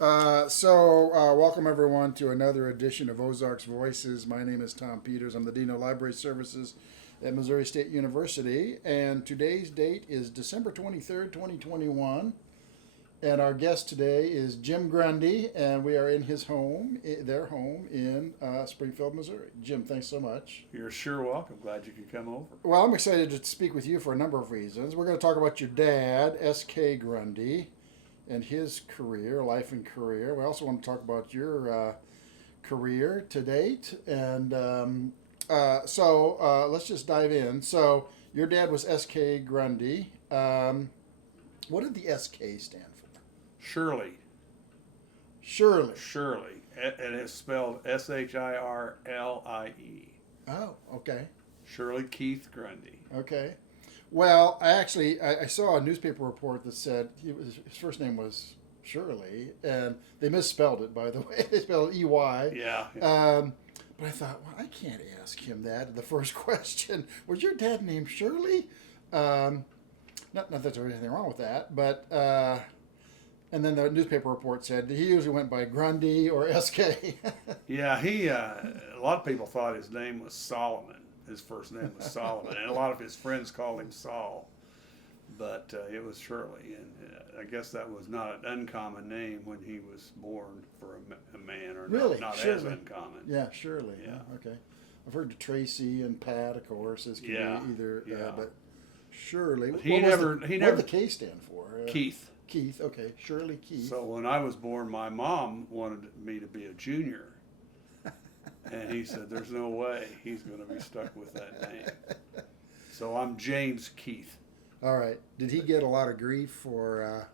Welcome everyone to another edition of Ozarks Voices. My name is Tom Peters. I'm the Dean of Library Services at Missouri State University, and today's date is December 23rd, 2021. And our guest today is Jim Grundy, and we are in his home, their home in Springfield, Missouri. Jim, thanks so much. You're sure welcome. Glad you could come over. Well, I'm excited to speak with you for a number of reasons. We're going to talk about your dad, S.K. Grundy, and his career, life and career. We also want to talk about your career to date. And let's just dive in. So, your dad was S.K. Grundy. What did the S.K. stand for? Shirley. Shirley. Shirley. And it's spelled Shirlie. Oh, okay. Shirley Keith Grundy. Okay. Well, I saw a newspaper report that said his first name was Shirley, and they misspelled it, by the way. They spelled E-Y. Yeah. But I thought, well, I can't ask him that. The first question, was your dad named Shirley? Not that there's anything wrong with that, but... and then the newspaper report said he usually went by Grundy or SK. Yeah, a lot of people thought his name was Solomon. His first name was Solomon, and a lot of his friends called him Saul. But it was Shirley, and I guess that was not an uncommon name when he was born for a man, or really? not Shirley. As uncommon. Yeah, Shirley. Yeah. Okay. I've heard of Tracy and Pat, of course. This could be either, Yeah. But Shirley. But what did the K stand for? Keith. Keith, okay. Shirley Keith. So when I was born, my mom wanted me to be a junior. And he said, there's no way he's going to be stuck with that name. So I'm James Keith. All right. Did he get a lot of grief for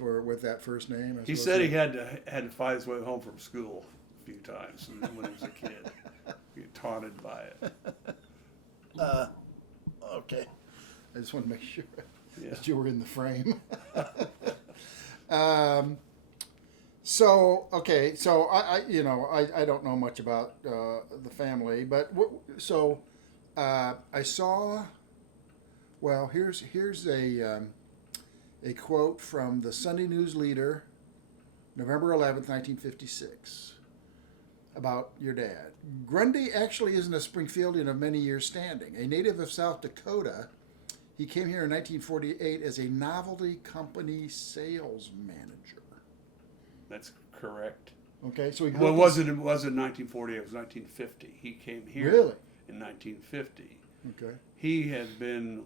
with that first name? He said he had to fight his way home from school a few times when he was a kid. He got taunted by it. Okay. I just want to make sure Yeah. that you were in the frame. I don't know much about the family, but I saw. Well, here's a quote from the Sunday News Leader, November 11th, 1956, about your dad. Grundy actually isn't a Springfieldian of many years standing. A native of South Dakota, he came here in 1948 as a novelty company sales manager. That's correct. Okay, so it wasn't 1940. It was 1950. He came here in 1950. Okay. He had been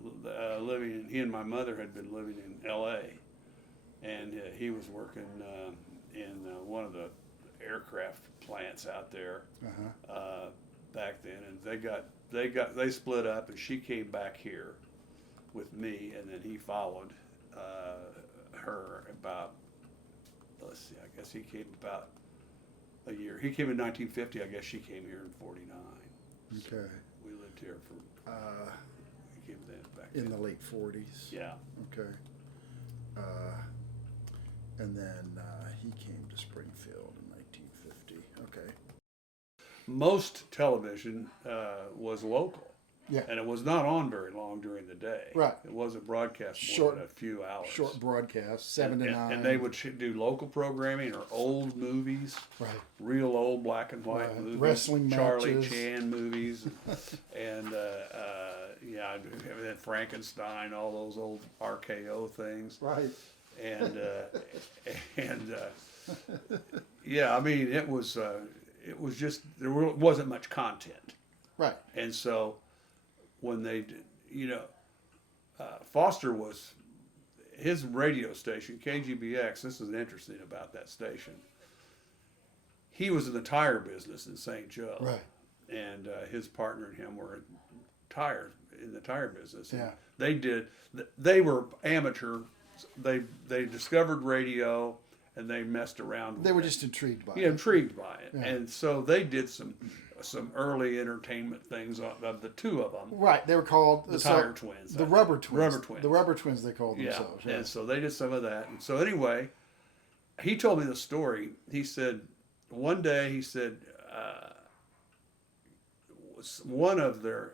living. He and my mother had been living in L.A. and he was working in one of the aircraft plants out there back then. And they split up, and she came back here with me, and then he followed her about. Let's see. I guess he came about a year. He came in 1950. I guess she came here in 49. Okay. So we lived here for. He came then back in then. the late 40s. Yeah. Okay. And then he came to Springfield in 1950. Okay. Most television was local. Yeah. And it was not on very long during the day. Right. It wasn't broadcast more than a few hours. Short broadcast, 7 to 9. And they would do local programming or old movies. Right. Real old black and white movies. Wrestling Charlie matches. Chan movies. and then Frankenstein, all those old RKO things. Right. And yeah, I mean, it was just, there wasn't much content. Right. And so when they, Foster was, his radio station, KGBX, this is interesting about that station. He was in the tire business in St. Joe. Right. And his partner and him were in the tire business. And Yeah. they were amateur. They discovered radio and they messed around with They were it. just intrigued by it. Yeah, intrigued by it. Yeah. And so they did some early entertainment things of the two of them. Right. They were called The Tire Twins. The Rubber Twins. Rubber Twins. The Rubber Twins, they called themselves. Yeah. And so they did some of that. And so anyway, he told me the story. He said, one day, he said, one of their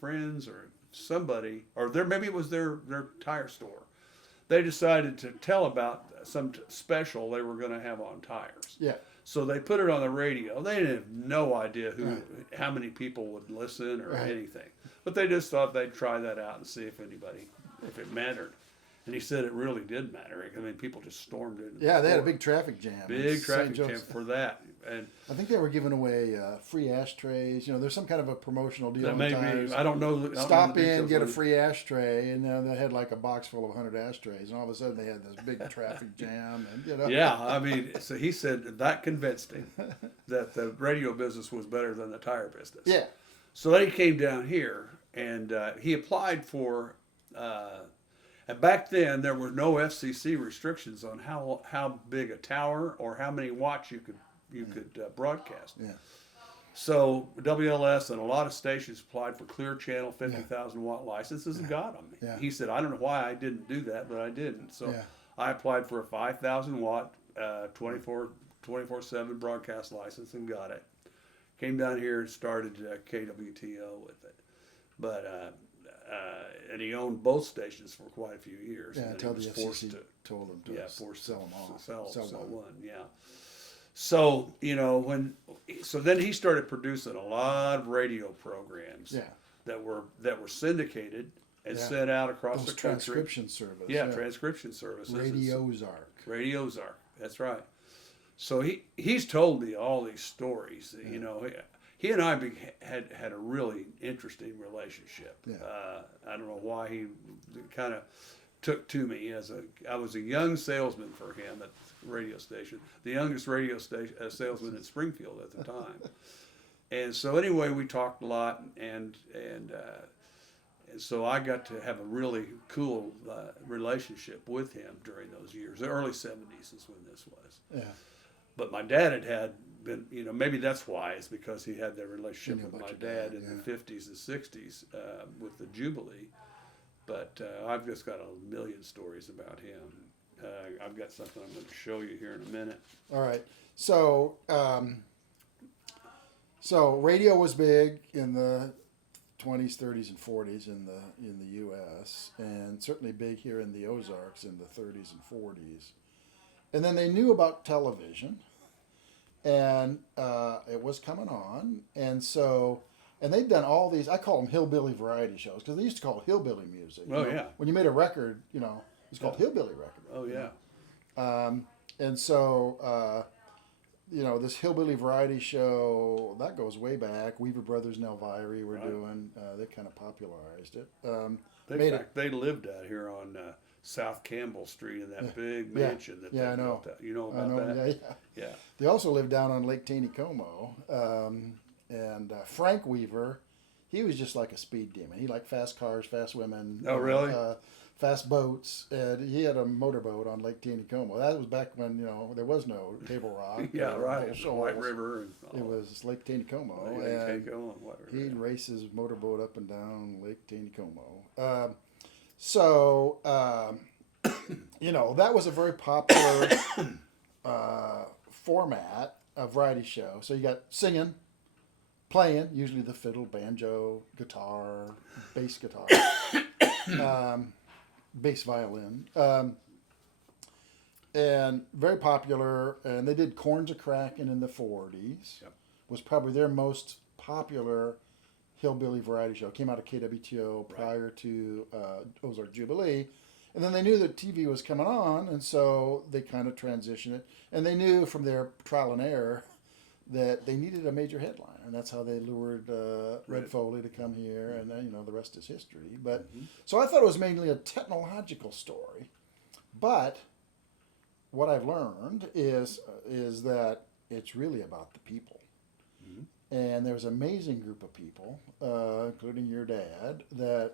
friends or somebody, or maybe it was their tire store, they decided to tell about some special they were going to have on tires. Yeah. So they put it on the radio. They didn't have no idea Right. how many people would listen or Right. anything. But they just thought they'd try that out and see if it mattered. And he said it really did matter. I mean, people just stormed in. Yeah, they had a big traffic jam. in big St. traffic jam Joe's. for that. And I think they were giving away free ashtrays. You know, there's some kind of a promotional deal. that may sometimes. be, I don't know. Stop in, get a free ashtray, and they had like a box full of 100 ashtrays, and all of a sudden they had this big traffic jam, and you know. Yeah, I mean, so he said that convinced him that the radio business was better than the tire business. Yeah. So then he came down here and he applied for, and back then there were no FCC restrictions on how big a tower or how many watts you could broadcast. Yeah. So WLS and a lot of stations applied for clear channel 50,000 watt licenses and got them. Yeah. He said, I don't know why I didn't do that, but I didn't. So Yeah. I applied for a 5,000 watt 24/7 broadcast license and got it. Came down here and started KWTO with it. But and he owned both stations for quite a few years. Yeah, and then until he the was forced FCC to told them to forced sell them off. sell one. Yeah. So so then he started producing a lot of radio programs Yeah. that were syndicated and Yeah. sent out across Those the country. transcription service. Yeah, transcription services. Radio Ozark. Radio Ozark. That's right. So he's told me all these stories. You know, he and I had a really interesting relationship. Yeah. I don't know why he kind of took to me I was a young salesman for him at the radio station, the youngest radio station salesman in Springfield at the time. And so anyway, we talked a lot, and so I got to have a really cool relationship with him during those years. The early 70s is when this was. Yeah. But my dad had been, maybe that's why. It's because he had that relationship He knew with my about your dad dad, in the 50s and 60s with the Jubilee. But I've just got a million stories about him. I've got something I'm going to show you here in a minute. All right. So, so radio was big in the 20s, 30s, and 40s in the U.S. and certainly big here in the Ozarks in the 30s and 40s. And then they knew about television, and it was coming on, and they'd done all these. I call them hillbilly variety shows because they used to call it hillbilly music. Oh, yeah. When you made a record, it's called hillbilly record. Oh, yeah. And so, this hillbilly variety show, that goes way back. Weaver Brothers and Elvira were doing, they kind of popularized it. They lived out here on South Campbell Street in that big mansion that they I know. built out. You know about that? Yeah. Yeah. They also lived down on Lake Taneycomo. And Frank Weaver, he was just like a speed demon. He liked fast cars, fast women. Oh, really? Fast boats, and he had a motorboat on Lake Taneycomo. That was back when there was no Table Rock. Yeah, right. no The White shoals. River. And It was Lake Taneycomo, Lake and Taneycomo and White River. he'd race his motorboat up and down Lake Taneycomo. So that was a very popular format of variety show. So you got singing, playing, usually the fiddle, banjo, guitar, bass guitar. Bass violin, and very popular. And they did Corns a Crackin' in the 40s. Yep. Was probably their most popular hillbilly variety show. It came out of KWTO prior to Ozark Jubilee, and then they knew that TV was coming on, and so they kind of transitioned it. And they knew from their trial and error that they needed a major headliner, and that's how they lured Red Foley to come here, and then the rest is history. But so I thought it was mainly a technological story, but what I've learned is that it's really about the people, and there's an amazing group of people, including your dad, that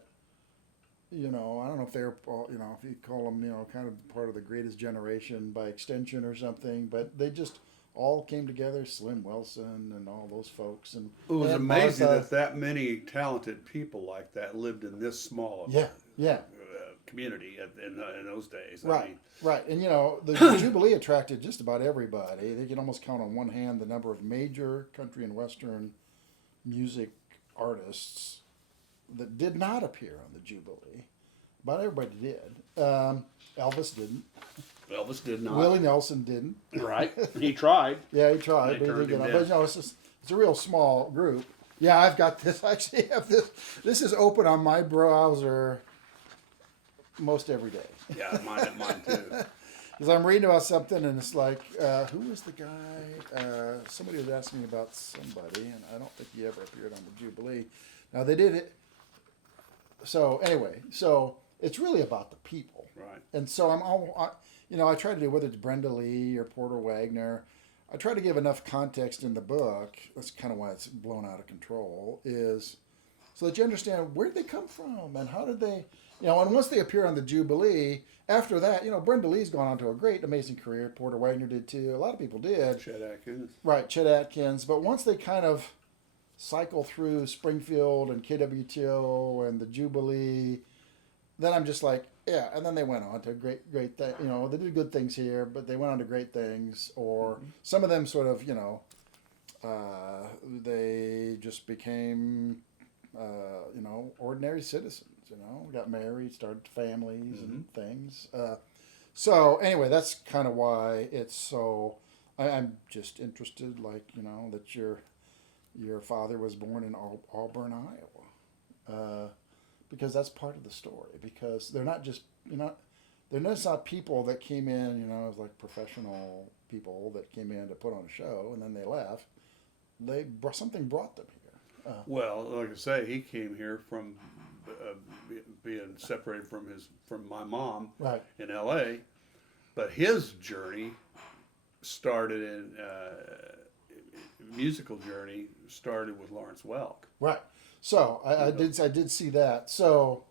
I don't know if they're if you call them kind of part of the greatest generation by extension or something, but they just all came together, Slim Wilson and all those folks. And It was Aunt amazing Martha. that many talented people like that lived in this small of community in those days. I mean, Right. And, the Jubilee attracted just about everybody. They can almost count on one hand the number of major country and Western music artists that did not appear on the Jubilee. About everybody did. Elvis didn't. Elvis did not. Willie Nelson didn't. Right. He tried. Yeah, he tried, They but he turned didn't him get on. down. But it's a real small group. Yeah, I've got this. I actually have this. This is open on my browser most every day. Yeah, mine too. Because I'm reading about something and it's like, who was the guy? Somebody was asking me about somebody, and I don't think he ever appeared on the Jubilee. Now they did it. So anyway, so it's really about the people. Right. And so I try to do, whether it's Brenda Lee or Porter Wagner, I try to give enough context in the book. That's kind of why it's blown out of control, is so that you understand where did they come from and how did they, and once they appear on the Jubilee, after that, Brenda Lee's gone on to a great, amazing career. Porter Wagner did too. A lot of people did. Chet Atkins. Right, Chet Atkins. But once they kind of cycle through Springfield and KWTO and the Jubilee, then I'm just like, yeah. And then they went on to great thing. They did good things here, but they went on to great things. Or some of them sort of, they just became, ordinary citizens. Got married, started families and things. So anyway, that's kind of why it's so. I'm just interested, that your father was born in Auburn, Iowa, because that's part of the story. Because they're not just they're not people that came in, as like professional people that came in to put on a show and then they left. Something brought them here. Well, like I say, he came here from being separated from my mom Right. in L.A., but his journey started in musical journey started with Lawrence Welk. Right. So I did see that. So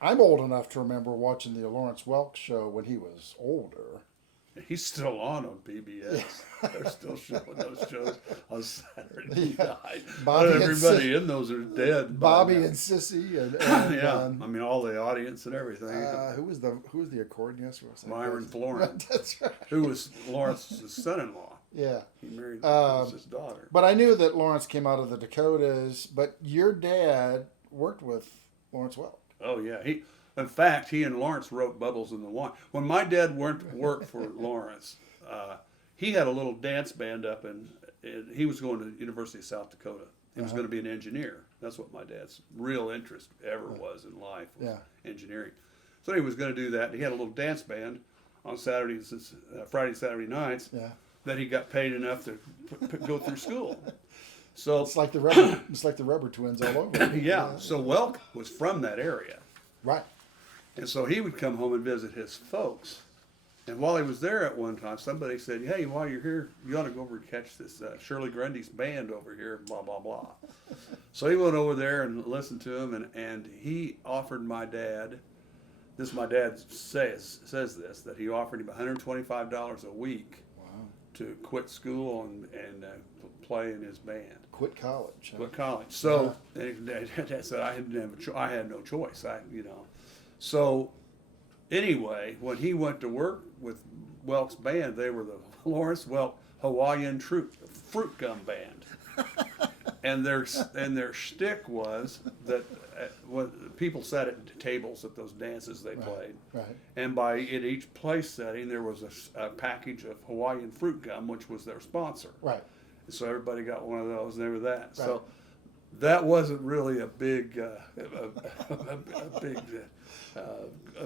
I'm old enough to remember watching the Lawrence Welk Show when he was older. He's still on PBS. They're still showing those shows on Saturday night. Bobby and Everybody in those are dead. Bobby and Sissy and I mean all the audience and everything. who was the accordionist? Myron Florence, That's right. who was Lawrence's son-in-law. Yeah. He married his daughter. But I knew that Lawrence came out of the Dakotas. But your dad worked with Lawrence Welk. Oh yeah, in fact, he and Lawrence wrote Bubbles in the Wine. When my dad worked for Lawrence, he had a little dance band up he was going to the University of South Dakota. He was going to be an engineer. That's what my dad's real interest ever was in life, was engineering. So he was going to do that. He had a little dance band on Saturdays, Friday, Saturday nights that he got paid enough to go through school. So It's like the rubber twins all over. yeah. So Welk was from that area. Right. And so he would come home and visit his folks. And while he was there at one time, somebody said, hey, while you're here, you ought to go over and catch this Shirley Grundy's band over here, blah, blah, blah. So he went over there and listened to him, and he offered my dad, my dad says this, that he offered him $125 a week to quit school and play in his band. Quit college. Quit college. So Dad said I had no choice. So anyway, when he went to work with Welk's band, they were the Lawrence Welk Hawaiian Fruit Gum Band, and their shtick was that when people sat at tables at those dances they played, and at each place setting there was a package of Hawaiian fruit gum, which was their sponsor. Right. So everybody got one of those, and they were that. Right. So that wasn't really a big, it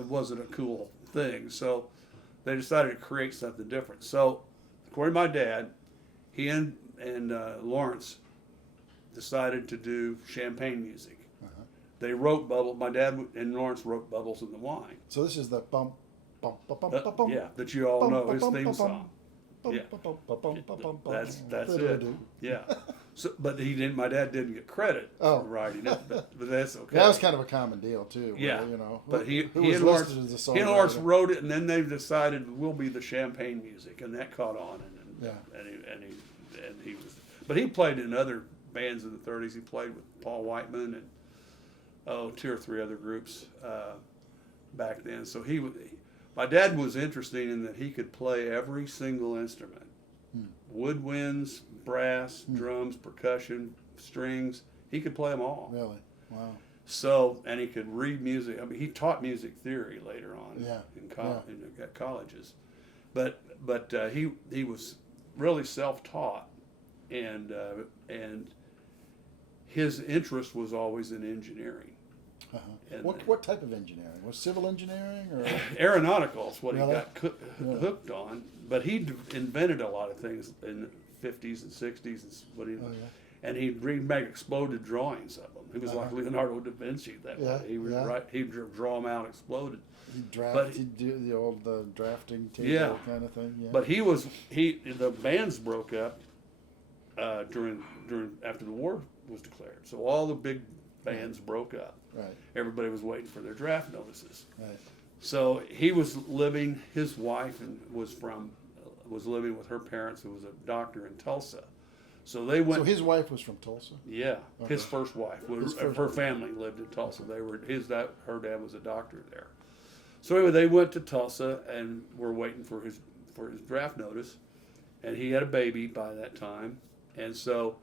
wasn't a cool thing. So they decided to create something different. So according to my dad, he and Lawrence decided to do champagne music. They wrote Bubble. My dad and Lawrence wrote Bubbles in the Wine. So this is the bump, bump. Yeah, that you all know, his theme song. Yeah. That's it. Yeah. So, but he didn't. My dad didn't get credit for writing it, but that's okay. That was kind of a common deal too. Yeah. Where, but he and Lawrence wrote it, and then they decided we'll be the champagne music, and that caught on. And he was. But he played in other bands in the '30s. He played with Paul Whiteman and 2 or 3 other groups back then. So my dad was interesting in that he could play every single instrument. Woodwinds, brass, drums, percussion, strings. He could play them all. Really? Wow. So, and he could read music. I mean, he taught music theory later on Yeah. in colleges, but he was really self-taught, and his interest was always in engineering. And what type of engineering? Was civil engineering or aeronautical is what Really? he got hooked on. But he invented a lot of things in the 50s and 60s. And he'd remake exploded drawings of them. He was like Leonardo da Vinci that way. He would he'd draw them out exploded. He'd do the old drafting table kind of thing. Yeah. But the bands broke up during after the war was declared. So all the big bands broke up. Right. Everybody was waiting for their draft notices. Right. So he was living. His wife was living with her parents, who was a doctor in Tulsa. So they went. So his wife was from Tulsa. Yeah, Okay. his first wife. Her family lived in Tulsa. Her dad was a doctor there. So anyway, they went to Tulsa and were waiting for his draft notice, and he had a baby by that time, and so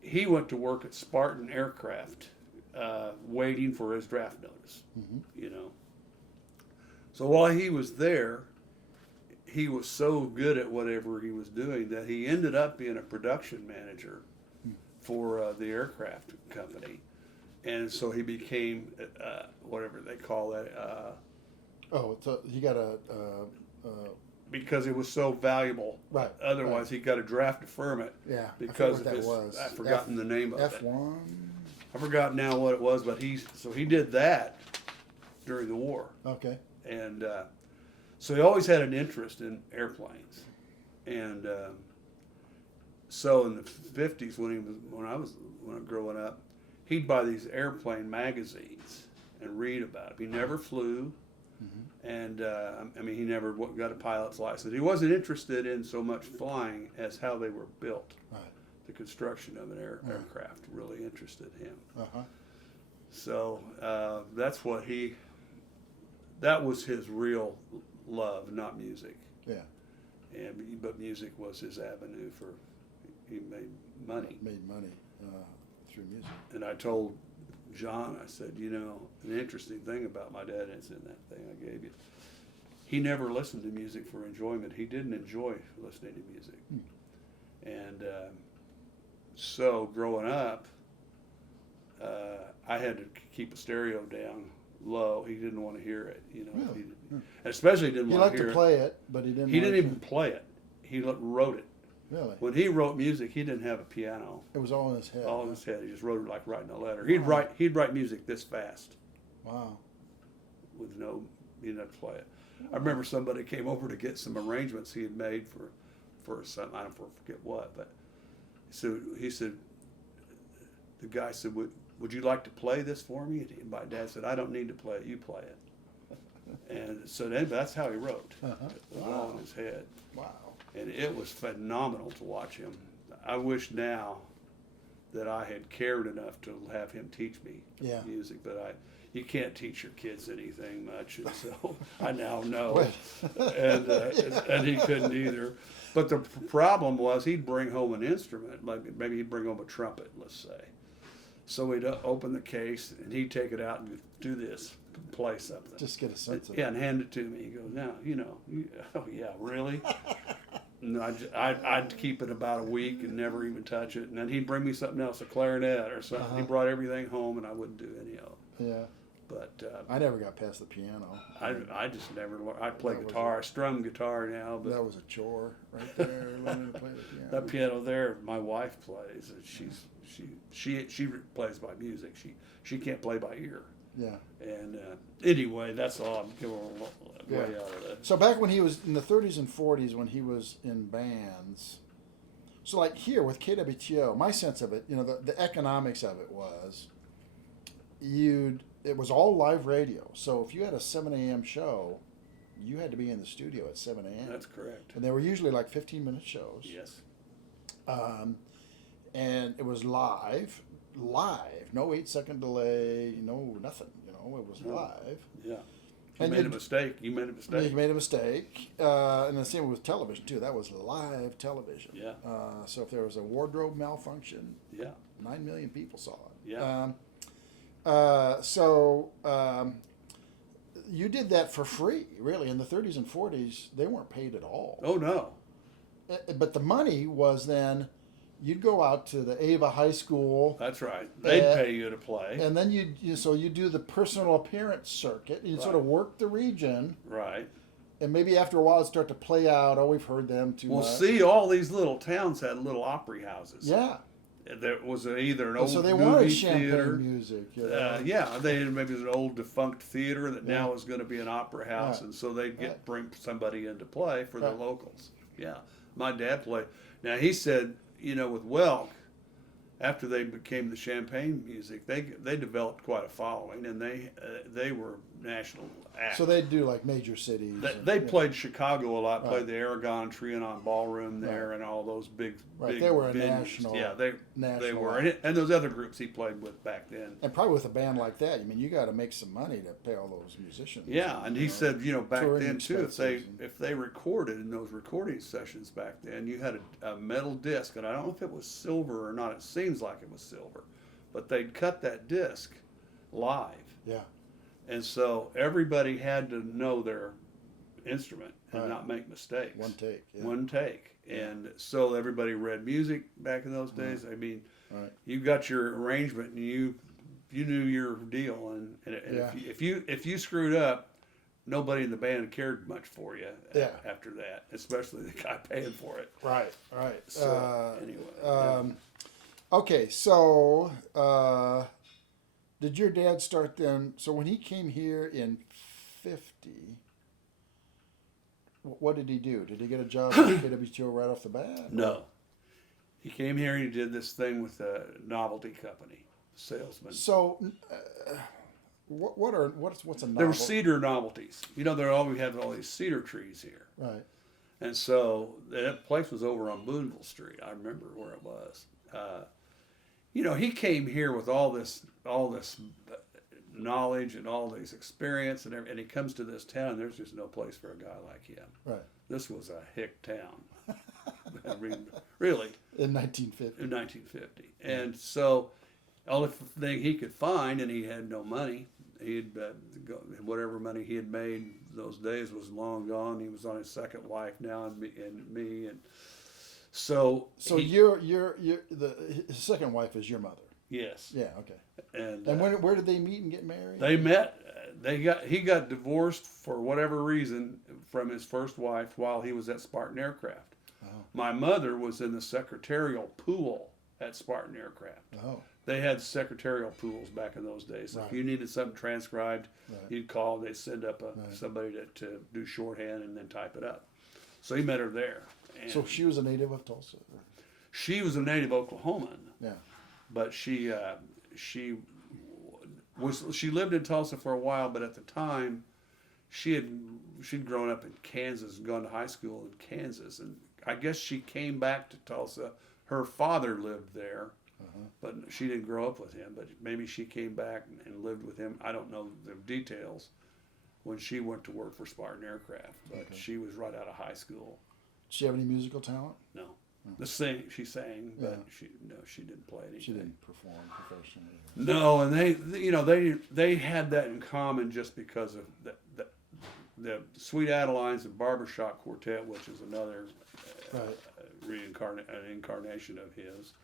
he went to work at Spartan Aircraft, waiting for his draft notice. You know. So while he was there, he was so good at whatever he was doing that he ended up being a production manager for the aircraft company, and so he became whatever they call that. He got a because it was so valuable. Right. Otherwise, he got a draft deferment. Yeah. Because I forget what that was. I've forgotten the name of it. F1. I forgot now what it was, but he did that during the war. Okay. And so he always had an interest in airplanes, and so in the 50s when I was growing up, he'd buy these airplane magazines and read about them. He never flew, and I mean he never got a pilot's license. He wasn't interested in so much flying as how they were built. Right. The construction of an aircraft really interested him. Uh-huh. So that was his real love, not music. Yeah. But music was his avenue he made money. Made money through music. And I told John, I said, an interesting thing about my dad, it's in that thing I gave you. He never listened to music for enjoyment. He didn't enjoy listening to music. And so growing up, I had to keep a stereo down low. He didn't want to hear it, Really? Especially didn't want to hear it. He liked to play it, but he didn't. He didn't even play it. He wrote it. Really? When he wrote music, he didn't have a piano. It was all in his head. All in his head. He just wrote it like writing a letter. He'd write music this fast. Wow. With he didn't have to play it. I remember somebody came over to get some arrangements he had made for something. I don't forget what, but he said, the guy said, would you like to play this for me? And my dad said, I don't need to play it. You play it. And so that's how he wrote. It was all in his head. Wow. And it was phenomenal to watch him. I wish now that I had cared enough to have him teach me music, but you can't teach your kids anything much, and so I now know. And he couldn't either. But the problem was he'd bring home an instrument, like maybe he'd bring home a trumpet, let's say. So we'd open the case, and he'd take it out and do this, play something. Just get a sense of it. Yeah, and hand it to me. He goes, now, oh yeah, really? And I'd keep it about a week and never even touch it. And then he'd bring me something else, a clarinet or something. He brought everything home, and I wouldn't do any of it. Yeah. But I never got past the piano. I just never learned. I play guitar. I strum guitar now. But that was a chore right there, learning to play the piano. That piano there, my wife plays. She plays by music. She can't play by ear. Yeah. And anyway, that's all. I'm going way out of that. So back when he was in the 30s and 40s, when he was in bands, so like here with KWTO, my sense of it, the economics of it was, it was all live radio. So if you had a 7 a.m. show, you had to be in the studio at 7 a.m. That's correct. And they were usually like 15-minute shows. Yes. And it was live, no 8-second delay, no nothing. It was live. Yeah. You made a mistake. You made a mistake. And the same with television too. That was live television. Yeah. So if there was a wardrobe malfunction, 9 million people saw it. Yeah. You did that for free, really. In the 30s and 40s, they weren't paid at all. Oh no. But the money was then, you'd go out to the Ava High School. That's right. They'd pay you to play. And then you do the personal appearance circuit. You'd sort of work the region. Right. And maybe after a while it'd start to play out. Oh, we've heard them too much. Well, see, all these little towns had little opry houses. Yeah. There was either an old so they movie wanted champagne theater. music. Yeah, they maybe it was an old defunct theater that now is going to be an opera house, Right. and so they'd bring somebody in to play for the locals. Yeah, my dad played. Now he said, with Welk, after they became the champagne music, they developed quite a following, and they were national acts. So they'd do like major cities. They played Chicago a lot, played the Aragon Trianon Ballroom there, and all those big. They were a venues. national. Yeah, they national were, and those other groups he played with back then. And probably with a band like that, you got to make some money to pay all those musicians. Yeah, and he said, back touring then too, expenses if they recorded in those recording sessions back then, you had a metal disc, and I don't know if it was silver or not. It seems like it was silver, but they'd cut that disc live. Yeah. And so everybody had to know their instrument and not make mistakes. One take. Yeah. One take. And so everybody read music back in those days. I mean, you got your arrangement and you knew your deal. And if you screwed up, nobody in the band cared much for you after that, especially the guy paying for it. Right. So, anyway. Okay, so did your dad start then? So when he came here in 50, what did he do? Did he get a job at KWTO right off the bat? No. He came here and he did this thing with a novelty company, salesman. So what's a novelty? There were cedar novelties. We have all these cedar trees here. Right. And so that place was over on Boonville Street. I remember where it was. He came here with all this knowledge and all this experience, and he comes to this town. There's just no place for a guy like him. Right. This was a hick town. I mean, really. In 1950. In 1950, and so all the thing he could find, and he had no money. He'd whatever money he had made those days was long gone. He was on his second wife now, and me. So his second wife is your mother. Yes. Yeah. Okay. And where did they meet and get married? they met. He got divorced for whatever reason from his first wife while he was at Spartan Aircraft. Oh. My mother was in the secretarial pool at Spartan Aircraft. Oh. They had secretarial pools back in those days. Right. If you needed something transcribed, you'd call. They'd send up somebody to do shorthand and then type it up. So he met her there. And so she was a native of Tulsa. she was a native Oklahoman. Yeah. But she lived in Tulsa for a while. But at the time, she'd grown up in Kansas and gone to high school in Kansas, and I guess she came back to Tulsa. Her father lived there. But she didn't grow up with him, but maybe she came back and lived with him. I don't know the details when she went to work for Spartan Aircraft, but she was right out of high school. Did she have any musical talent? No. She sang, but she didn't play anything. She didn't perform professionally. No, and they had that in common just because of the Sweet Adelines and Barbershop Quartet, which is another incarnation of his.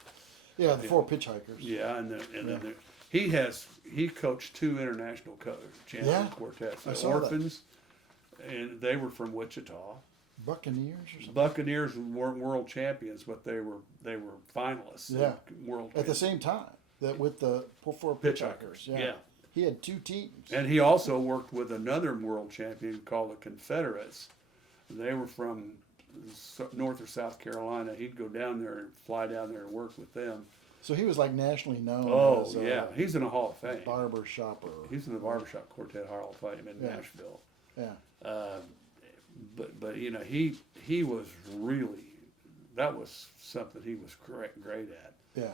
Yeah, the Four Pitchhikers. Yeah, and then he coached two international champion quartets, the Orphans, and they were from Wichita. Buccaneers or something. Buccaneers weren't world champions, but they were finalists. Yeah, world at the same time with the Four Pitchhikers. Yeah. He had two teams. And he also worked with another world champion called the Confederates. They were from North or South Carolina. He'd go down there and fly down there and work with them. So he was like nationally known. Oh, he's in the Hall of Fame. Barbershopper. He's in the Barbershop Quartet Hall of Fame in Nashville. Yeah. But he was really, that was something he was great at. Yeah.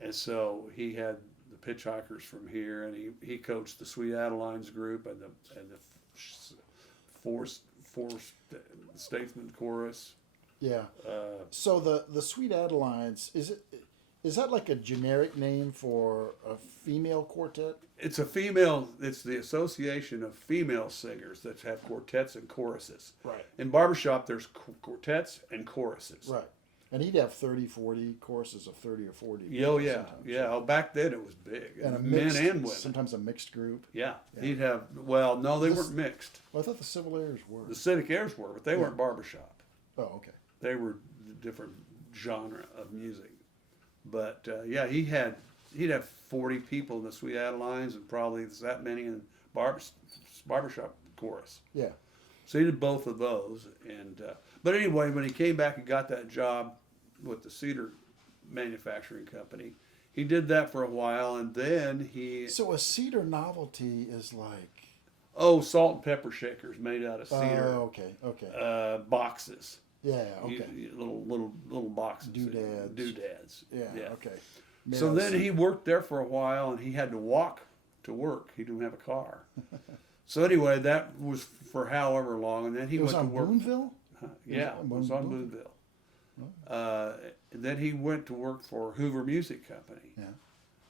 And so he had the Pitchhikers from here, and he coached the Sweet Adelines group and the Four Statesman Chorus. Yeah. So the Sweet Adelines, is Is that like a generic name for a female quartet? It's a female. It's the association of female singers that have quartets and choruses. Right. In barbershop, there's quartets and choruses. Right. And he'd have 30, 40 choruses of 30 or 40. Oh yeah, sometimes. yeah. Oh, back then it was big. And a men mixed, and women. sometimes a mixed group. Yeah. Yeah. He'd have. Well, no, they This- weren't mixed. Well, I thought the Civil Airs were. The Civic Airs were, but they weren't barbershop. Oh, okay. They were a different genre of music. But yeah, he'd have 40 people in the Sweet Adelines and probably that many in barbershop chorus. Yeah. So he did both of those. And but anyway, when he came back and got that job with the cedar manufacturing company, he did that for a while, and then he So a cedar novelty is like. salt and pepper shakers made out of cedar. Oh, okay. Boxes. Yeah, okay. Little boxes. Doodads. Doodads. Yeah, okay. So Made out then of he worked there for a while, and he had to walk to work. He didn't have a car. So anyway, that was for however long, and then he It was went on to work. Boonville? Yeah, it was on Boonville. Then he went to work for Hoover Music Company. Yeah.